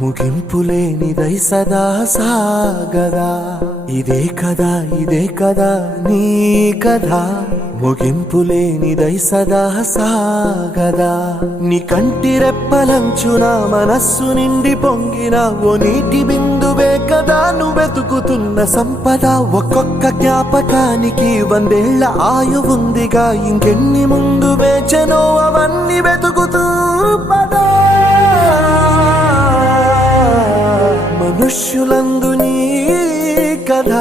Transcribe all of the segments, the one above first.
ముగింపులేనిదై సదా సాగదా. ఇదే కదా ఇదే కదా నీ కథ, ముగింపులేనిదై సదా సాగదా. నీ కంటి రెప్పలంచున మనస్సు నిండి పొంగిన ఓ నీటి బిందువే కదా నువ్వెతుకుతున్న సంపద. ఒక్కొక్క జ్ఞాపకానికి 100 ఏళ్ల ఆయువుందిగా, ఇంకెన్ని ముందు వేచనో అవన్నీ వెతుకుతూ పదా. మనుష్యులందు నీ కథ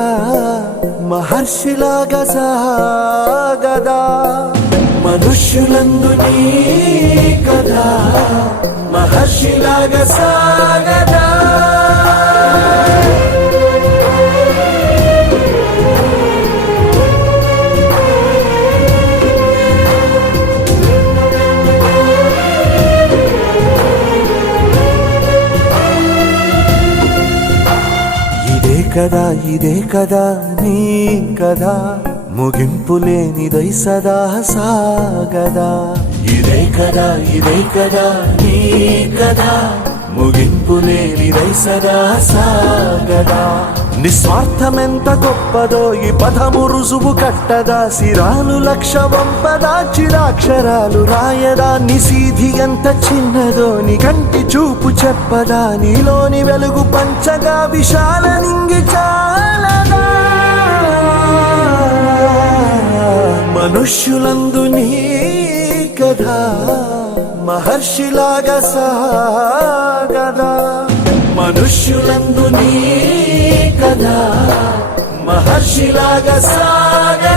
మహర్షిలాగా సాగదా. మనుష్యులందు నీ కథ మహర్షిలాగా సాగదా. ఇదే కదా నీ కదా, ముగింపులేనిదై సదా సాగదా. ఇదే కదా నీ కదా, ముగింపులేనిదై సదా సాగదా. నిస్వార్థమెంత గొప్పదో ఈ పదము రుజువు కట్టదా. సిరాలు లక్ష వంపదా, చిరాక్షరాలు రాయదా. నిశీధి ఎంత చిన్నదో నీ కంటి చూపు చెప్పదా. నీలోని వెలుగు పంచగా విశాల నింగి చాలదా. మనుష్యులందు నీ కథ మహర్షిలాగా సాగదా. మనుష్యులందు నీ కథ మహర్షిలాగా సాగదా.